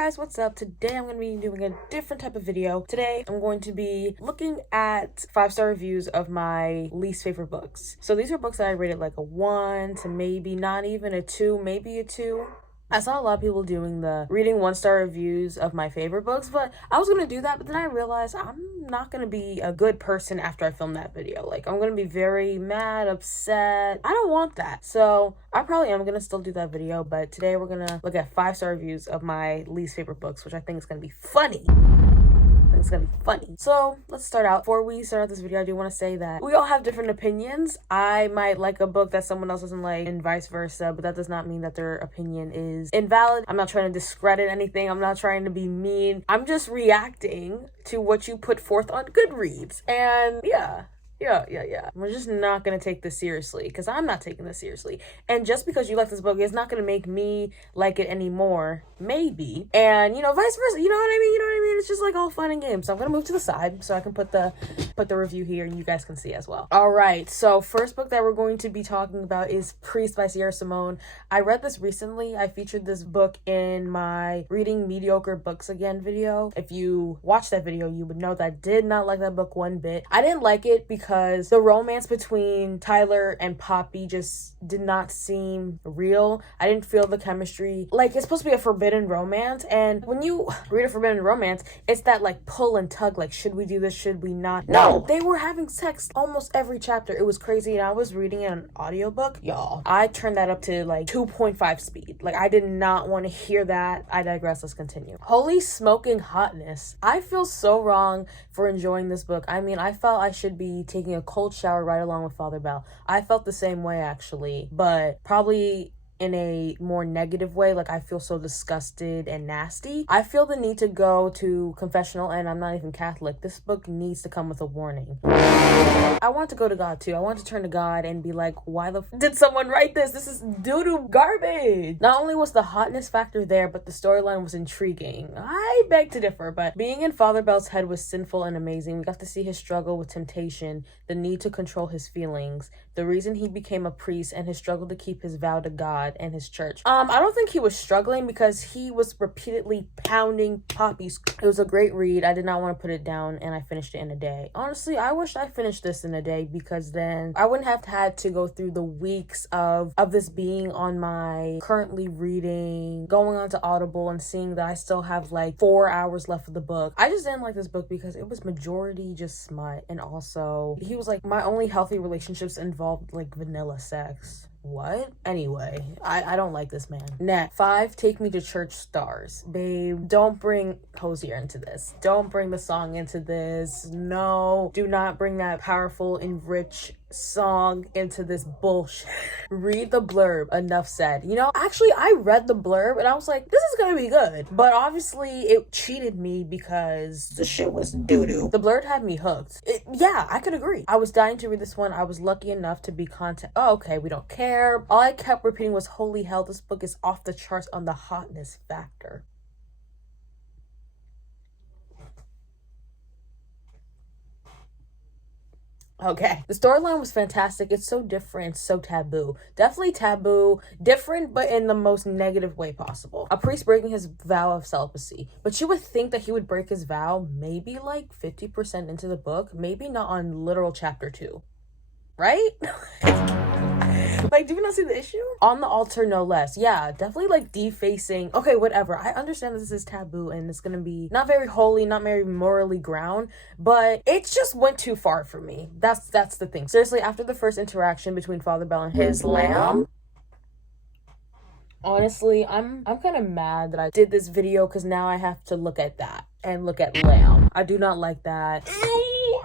guys, what's up? Today I'm going to be doing a different type of video. Today I'm going to be looking at 5-star reviews of my least favorite books. So these are books that I rated like a 1 to maybe not even a 2, maybe a 2. I saw a lot of people doing the reading 1-star reviews of my favorite books, but I was going to do that, but then I realized I'm not going to be a good person after I film that video. Like, I'm going to be very mad, upset. I don't want that. So I probably am going to still do that video, but today we're going to look at 5-star reviews of my least favorite books, which I think is going to be funny. It's gonna be funny. So let's start out. Before we start out this video, I do want to say that we all have different opinions. I might like a book that someone else doesn't like and vice versa, but that does not mean that their opinion is invalid. I'm not trying to discredit anything. I'm not trying to be mean. I'm just reacting to what you put forth on Goodreads. And yeah. We're just not going to take this seriously because I'm not taking this seriously. And just because you like this book is not going to make me like it anymore. Maybe. And, vice versa. You know what I mean? It's just like all fun and games. So I'm going to move to the side so I can put the review here and you guys can see as well. All right. So first book that we're going to be talking about is Priest by Sierra Simone. I read this recently. I featured this book in my Reading Mediocre Books Again video. If you watched that video, you would know that I did not like that book one bit. I didn't like it because the romance between Tyler and Poppy just did not seem real. I didn't feel the chemistry. Like, it's supposed to be a forbidden romance, and when you read a forbidden romance, it's that like pull and tug, like, should we do this, should we not? No, they were having sex almost every chapter. It was crazy, and I was reading an audiobook. Y'all, I turned that up to like 2.5 speed. Like, I did not want to hear that. I digress. Let's continue. Holy smoking hotness. I feel so wrong for enjoying this book. I mean, I felt I should be taking a cold shower right along with Father Bell. I felt the same way actually, but probably in a more negative way. Like, I feel so disgusted and nasty. I feel the need to go to confessional, and I'm not even Catholic. This book needs to come with a warning. I want to go to God too. I want to turn to God and be like, why the did someone write this? This is doo-doo garbage. Not only was the hotness factor there, but the storyline was intriguing. I beg to differ, but being in Father Bell's head was sinful and amazing. We got to see his struggle with temptation, the need to control his feelings, the reason he became a priest, and his struggle to keep his vow to God and his church. I don't think he was struggling because he was repeatedly pounding Poppy's. It was a great read. I did not want to put it down, and I finished it in a day. Honestly, I wish I finished this in a day because then I wouldn't have had to go through the weeks of this being on my currently reading, going on to Audible and seeing that I still have like 4 hours left of the book. I just didn't like this book because it was majority just smut, and also he was like, my only healthy relationships involved like vanilla sex. What? Anyway, I don't like this man. Next, 5 Take Me to Church stars. Babe, don't bring Hosier into this. Don't bring the song into this. No, do not bring that powerful and rich song into this bullshit. Read the blurb. Enough said. Actually, I read the blurb and I was like, this is gonna be good. But obviously, it cheated me because the shit was doo-doo. The blurb had me hooked. Yeah, I could agree. I was dying to read this one. I was lucky enough to be oh, okay, we don't care. All I kept repeating was, holy hell, this book is off the charts on the hotness factor. Okay. The storyline was fantastic. It's so different, so taboo. Definitely taboo, different, but in the most negative way possible. A priest breaking his vow of celibacy. But you would think that he would break his vow maybe like 50% into the book, maybe not on literal chapter 2. Right? Like, do you not see the issue? On the altar, no less. Yeah, definitely like defacing. Okay, whatever. I understand that this is taboo and it's gonna be not very holy, not very morally ground, but it just went too far for me. That's the thing. Seriously, after the first interaction between Father Bell and his lamb, honestly, I'm kind of mad that I did this video because now I have to look at that and look at lamb. I do not like that.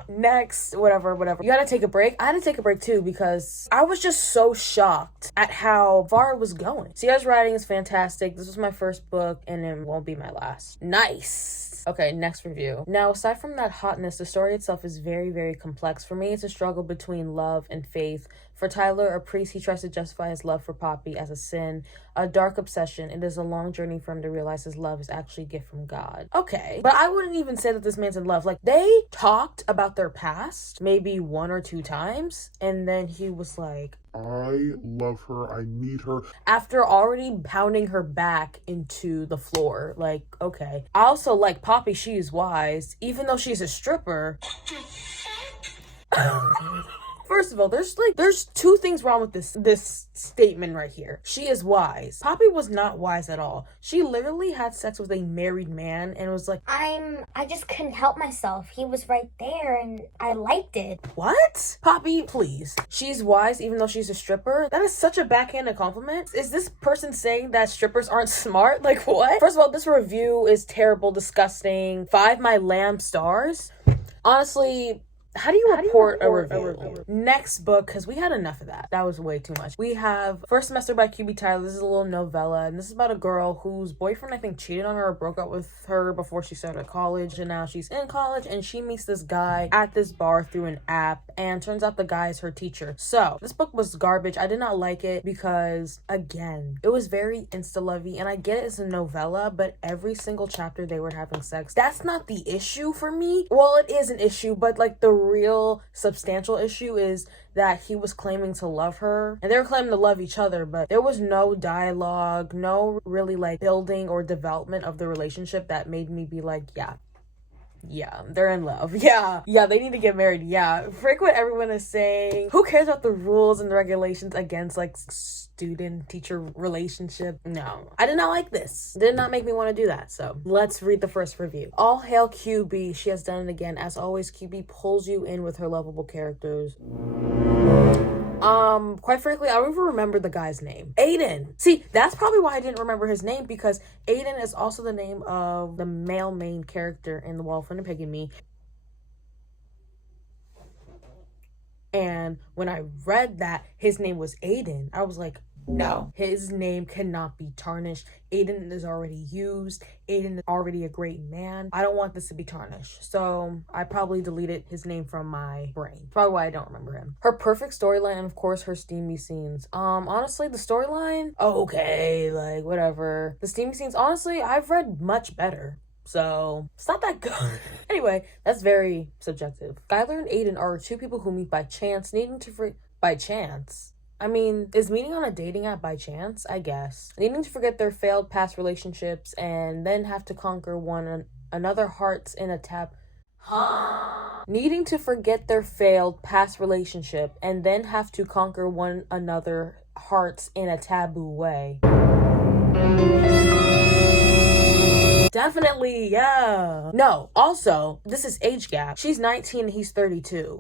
Next, whatever. You gotta take a break. I had to take a break too because I was just so shocked at how far it was going. Sierra's writing is fantastic. This was my first book and it won't be my last. Nice. Okay, next review. Now, aside from that hotness, the story itself is very, very complex. For me, it's a struggle between love and faith, For Tyler, a priest, he tries to justify his love for Poppy as a sin, a dark obsession. It is a long journey for him to realize his love is actually a gift from God. Okay, but I wouldn't even say that this man's in love. Like, they talked about their past maybe 1 or 2 times, and then he was like, I love her, I need her. After already pounding her back into the floor. Like, okay. I also like Poppy, she is wise. Even though she's a stripper. First of all, there's 2 things wrong with this statement right here. She is wise. Poppy was not wise at all. She literally had sex with a married man and was like, I just couldn't help myself. He was right there and I liked it. What? Poppy, please. She's wise even though she's a stripper? That is such a backhanded compliment. Is this person saying that strippers aren't smart? Like, what? First of all, this review is terrible, disgusting. 5 my lamb stars. Honestly, how do you report a review? Next book, because we had enough of that. That was way too much. We have First Semester by QB Tyler. This is a little novella, and this is about a girl whose boyfriend, I think, cheated on her or broke up with her before she started college, and now she's in college, and she meets this guy at this bar through an app, and turns out the guy is her teacher. So, this book was garbage. I did not like it because, again, it was very insta-lovey, and I get it, it's a novella, but every single chapter they were having sex. That's not the issue for me. Well, it is an issue, but, like, the real substantial issue is that he was claiming to love her and they were claiming to love each other, but there was no dialogue, no really like building or development of the relationship that made me be like, yeah, they're in love. Yeah, they need to get married. Yeah, frick what everyone is saying. Who cares about the rules and the regulations against like student-teacher relationship? No, I did not like this. It did not make me want to do that. So let's read the first review. All hail QB. She has done it again. As always, QB pulls you in with her lovable characters. Quite frankly, I don't even remember the guy's name. Aiden. See, that's probably why I didn't remember his name, because Aiden is also the name of the male main character in The Wolf and Pig and Me. And when I read that his name was Aiden, I was like, no, his name cannot be tarnished. Aiden is already used. Aiden is already a great man. I don't want this to be tarnished. So I probably deleted his name from my brain. Probably why I don't remember him. Her perfect storyline, and of course her steamy scenes. Honestly, the storyline, okay, like whatever. The steamy scenes, honestly, I've read much better. So it's not that good. Anyway, that's very subjective. Skylar and Aiden are 2 people who meet by chance, by chance. I mean, is meeting on a dating app by chance? I guess. Needing to forget their failed past relationships and then have to conquer one another hearts in a Needing to forget their failed past relationship and then have to conquer one another hearts in a taboo way. Definitely, yeah. No, also, this is age gap. She's 19 and he's 32.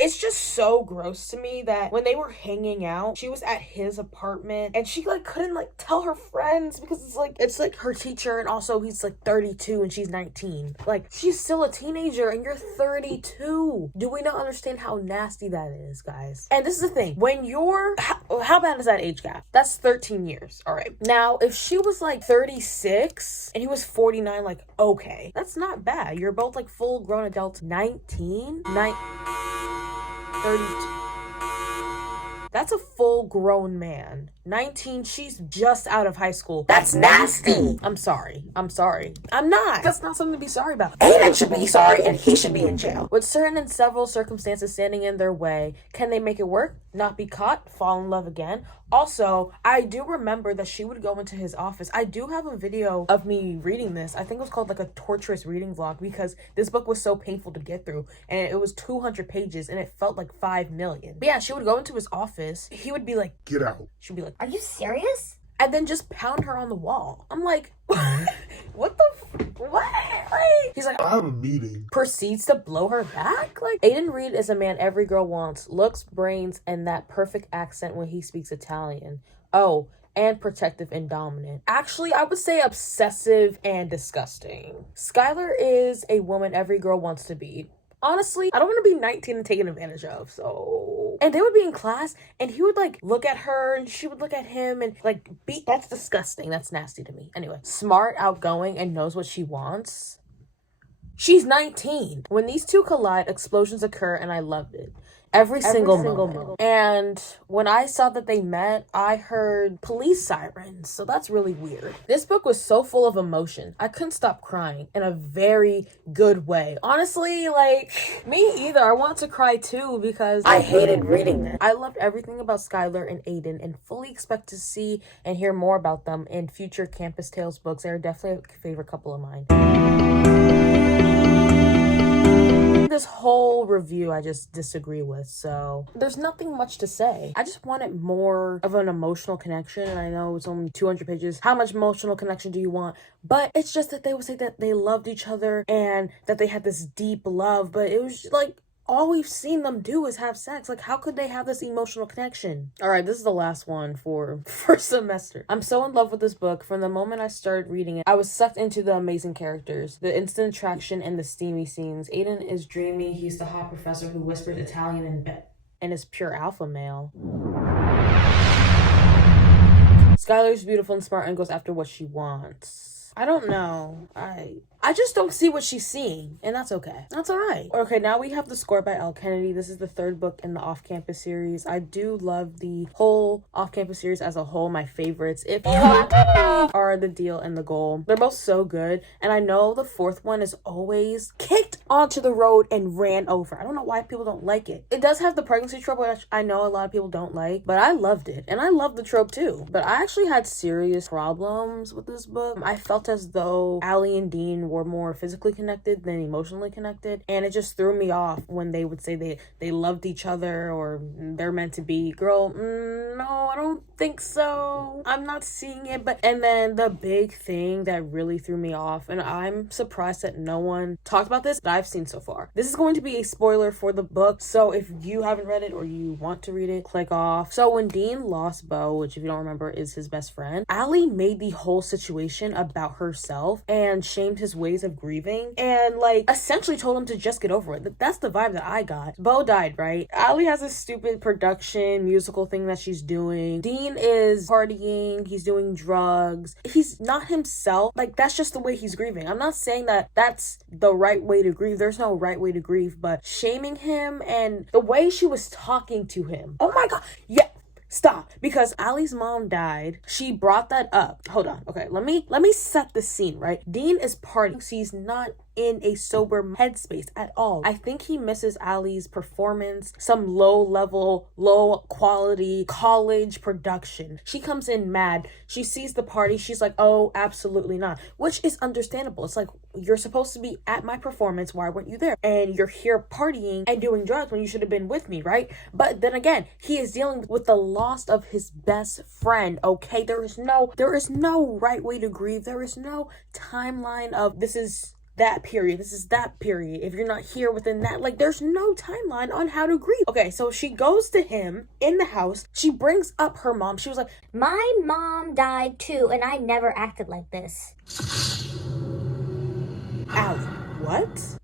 It's just so gross to me that when they were hanging out, she was at his apartment and she like couldn't like tell her friends because it's like her teacher, and also he's like 32 and she's 19. Like, she's still a teenager and you're 32. Do we not understand how nasty that is, guys? And this is the thing, when you're how bad is that age gap? That's 13 years. All right. Now, if she was like 36 and he was 49, like, okay, that's not bad. You're both like full grown adults. 32. That's a full grown man. 19, she's just out of high school. That's nasty. I'm sorry. I'm not. That's not something to be sorry about. Aiden should be sorry and he should be in jail. With certain and several circumstances standing in their way, can they make it work? Not be caught? Fall in love again? Also, I do remember that she would go into his office. I do have a video of me reading this. I think it was called like a torturous reading vlog because this book was so painful to get through. And it was 200 pages and it felt like 5 million. But yeah, she would go into his office. He would be like, get out. She'd be like, are you serious? And then just pound her on the wall. I'm like, what the what? Like, he's like, I have a meeting. Proceeds to blow her back? Like, Aiden Reed is a man every girl wants. Looks, brains, and that perfect accent when he speaks Italian. Oh, and protective and dominant. Actually, I would say obsessive and disgusting. Skylar is a woman every girl wants to be. Honestly, I don't want to be 19 and taken advantage of, so... And they would be in class, and he would, like, look at her, and she would look at him, and, like, That's disgusting. That's nasty to me. Anyway, smart, outgoing, and knows what she wants. She's 19. When these two collide, explosions occur, and I loved it. Every single moment. And when I saw that they met, I heard police sirens. So that's really weird. This book was so full of emotion. I couldn't stop crying in a very good way. Honestly, like, me either. I want to cry too because I hated reading this. I loved everything about Skylar and Aiden and fully expect to see and hear more about them in future Campus Tales books. They're definitely a favorite couple of mine. This whole review I just disagree with, so there's nothing much to say. I just wanted more of an emotional connection, and I know it's only 200 pages. How much emotional connection do you want? But it's just that they would say that they loved each other and that they had this deep love, but it was like all we've seen them do is have sex. Like, how could they have this emotional connection? All right, this is the last one for first semester. I'm so in love with this book. From the moment I started reading it, I was sucked into the amazing characters, the instant attraction, and the steamy scenes. Aiden is dreamy. He's the hot professor who whispers Italian in bed and is pure alpha male. Skylar's beautiful and smart and goes after what she wants. I don't know. I just don't see what she's seeing, and that's okay. That's all right. Okay, now we have The Score by Elle Kennedy. This is the third book in the Off-Campus series. I do love the whole Off-Campus series as a whole, my favorites. If you are The Deal and The Goal, they're both so good, and I know the fourth one is always kicked onto the road and ran over. I don't know why people don't like it. It does have the pregnancy trope, which I know a lot of people don't like, but I loved it, and I love the trope too. But I actually had serious problems with this book. I felt as though Allie and Dean were more physically connected than emotionally connected, and it just threw me off when they would say they loved each other or they're meant to be. Girl, no, I don't think so. I'm not seeing it. And then the big thing that really threw me off, and I'm surprised that no one talked about this that I've seen so far. This is going to be a spoiler for the book, so if you haven't read it or you want to read it, click off. So when Dean lost Bo, which if you don't remember is his best friend, Allie made the whole situation about herself and shamed his ways of grieving and like essentially told him to just get over it. That's the vibe that I got. Bo died, right? Allie has a stupid production musical thing that she's doing. Dean is partying, he's doing drugs, he's not himself. Like, that's just the way he's grieving. I'm not saying that that's the right way to grieve. There's no right way to grieve, but shaming him and the way she was talking to him, oh my god, yeah. Stop. Because Allie's mom died. She brought that up. Hold on. Okay, let me set the scene, right? Dean is partying. He's not in a sober headspace at all. I think he misses Allie's performance, some low-level, low-quality college production. She comes in mad. She sees the party. She's like, oh, absolutely not. Which is understandable. It's like, you're supposed to be at my performance. Why weren't you there? And you're here partying and doing drugs when you should have been with me, right? But then again, he is dealing with the loss of his best friend, okay? There is no right way to grieve. There is no timeline of this is that period, this is that period. If you're not here within that, like, there's no timeline on how to grieve. Okay, so she goes to him in the house. She brings up her mom. She was like, my mom died too, and I never acted like this. Allie, what?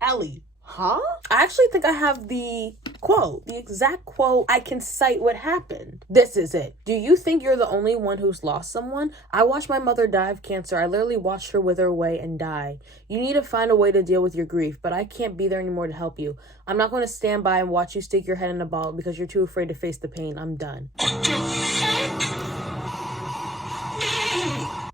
Allie, huh? I actually think I have the quote, the exact quote. I can cite what happened. This is it. Do you think you're the only one who's lost someone? I watched my mother die of cancer. I literally watched her wither away and die. You need to find a way to deal with your grief, but I can't be there anymore to help you. I'm not going to stand by and watch you stick your head in a ball because you're too afraid to face the pain. I'm done.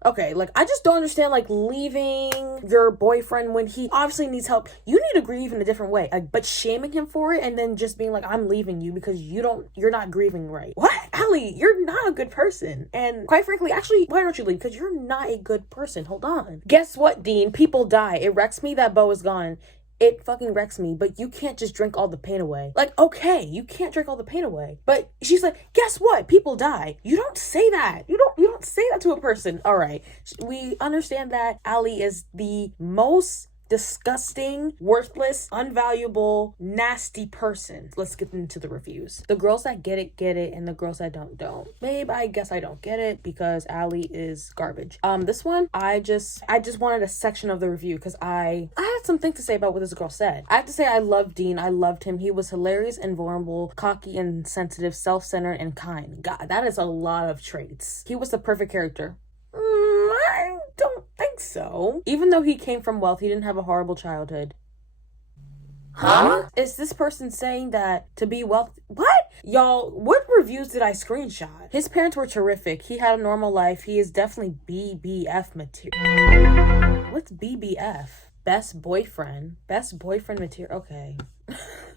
Okay, like, I just don't understand, like, leaving your boyfriend when he obviously needs help. You need to grieve in a different way. Like, but shaming him for it and then just being like, I'm leaving you because you're not grieving right. What? Allie, you're not a good person. And quite frankly, actually, why don't you leave? Because you're not a good person. Hold on. Guess what, Dean? People die. It wrecks me that Bo is gone. It fucking wrecks me, but you can't just drink all the pain away. Like, okay, you can't drink all the pain away. But she's like, guess what? People die. You don't say that. You don't say that to a person. All right. We understand that Allie is the most disgusting, worthless, unvaluable, nasty person. Let's get into the reviews. The girls that get it, and the girls that don't. Babe, I guess I don't get it because Allie is garbage. This one, I just wanted a section of the review because I had something to say about what this girl said. I have to say I loved Dean. I loved him. He was hilarious and vulnerable, cocky and sensitive, self-centered and kind. God, that is a lot of traits. He was the perfect character. I don't think think so. Even though he came from wealth, he didn't have a horrible childhood. Huh? Is this person saying that to be wealthy? What? Y'all, what reviews did I screenshot? His parents were terrific. He had a normal life. He is definitely BBF material. What's BBF? Best boyfriend. Best boyfriend material. Okay.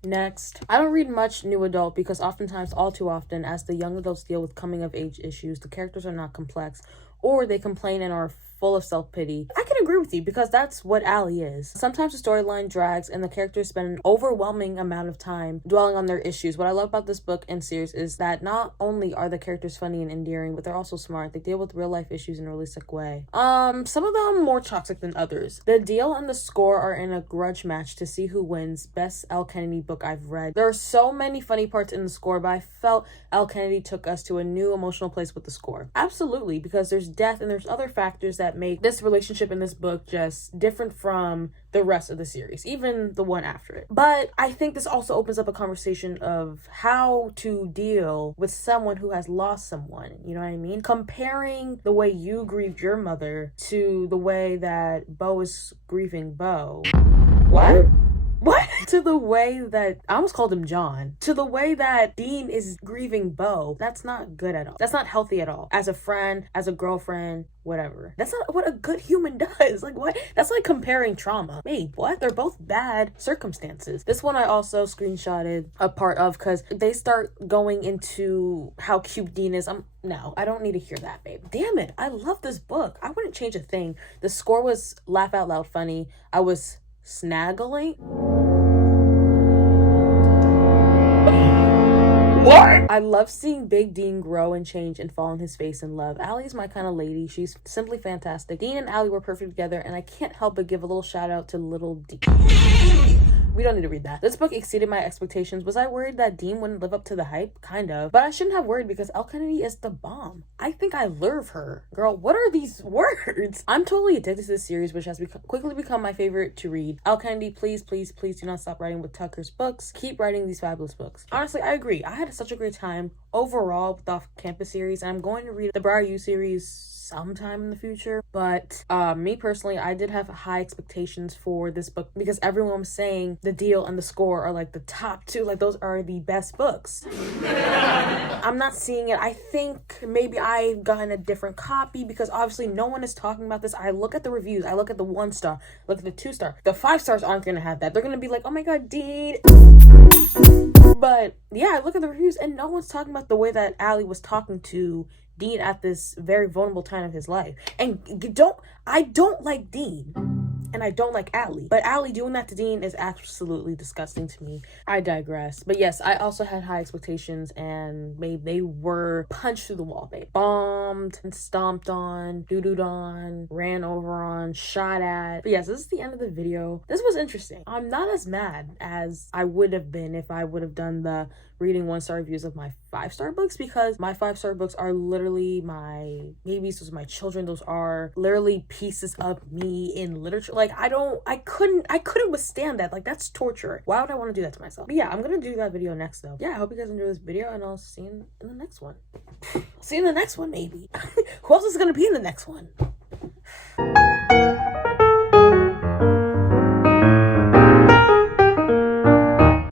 Next. I don't read much new adult because oftentimes, all too often, as the young adults deal with coming of age issues, the characters are not complex, or they complain and are full of self-pity. I can agree with you because that's what Allie is. Sometimes the storyline drags and the characters spend an overwhelming amount of time dwelling on their issues. What I love about this book and series is that not only are the characters funny and endearing, but they're also smart. They deal with real life issues in a really sick way. Some of them more toxic than others. The deal and the score are in a grudge match to see who wins. Best Elle Kennedy book I've read. There are so many funny parts in the score, but I felt Elle Kennedy took us to a new emotional place with the score. Absolutely, because there's death and there's other factors that make this relationship in this book just different from the rest of the series, even the one after it. But I think this also opens up a conversation of how to deal with someone who has lost someone, you know what I mean? Comparing the way you grieved your mother to the way that Bo is grieving Bo. What? What? To the way that, I almost called him John, to the way that Dean is grieving Bo. That's not good at all. That's not healthy at all. As a friend, as a girlfriend, whatever. That's not what a good human does. Like, what? That's like comparing trauma. Wait, what? They're both bad circumstances. This one I also screenshotted a part of because they start going into how cute Dean is. No, I don't need to hear that, babe. Damn it. I love this book. I wouldn't change a thing. The score was laugh out loud funny. I was snaggling. What? I love seeing Big Dean grow and change and fall on his face in love. Allie's my kind of lady. She's simply fantastic. Dean and Allie were perfect together, and I can't help but give a little shout out to little Dean. We don't need to read that. This book exceeded my expectations. Was I worried that Dean wouldn't live up to the hype? Kind of. But I shouldn't have worried because Elle Kennedy is the bomb. I think I love her. Girl, what are these words? I'm totally addicted to this series, which has quickly become my favorite to read. Elle Kennedy, please, please, please do not stop writing with Tucker's books. Keep writing these fabulous books. Honestly, I agree. I had such a great time overall with the off-campus series, and I'm going to read the Briar U series sometime in the future. But me personally, I did have high expectations for this book because everyone was saying The Deal and The Score are like the top two, like those are the best books. I'm not seeing it. I think maybe I've gotten a different copy because obviously no one is talking about this. I look at the reviews, I look at the 1-star, look at the 2-star. The 5 stars aren't gonna have that. They're gonna be like, oh my god, Dean. But yeah, I look at the reviews and no one's talking about the way that Allie was talking to Dean at this very vulnerable time of his life. And I don't like Dean. And I don't like Allie. But Allie doing that to Dean is absolutely disgusting to me. I digress. But yes, I also had high expectations and they were punched through the wall. They bombed and stomped on, doo-dooed on, ran over on, shot at. But yes, this is the end of the video. This was interesting. I'm not as mad as I would have been if I would have done the reading 1-star reviews of my 5-star books, because my 5-star books are literally my babies. Those are my children. Those are literally pieces of me in literature. Like, I couldn't withstand that. Like, that's torture. Why would I want to do that to myself? But yeah, I'm gonna do that video next though. Yeah, I hope you guys enjoy this video and I'll see you in the next one. See you in the next one, maybe. Who else is gonna be in the next one?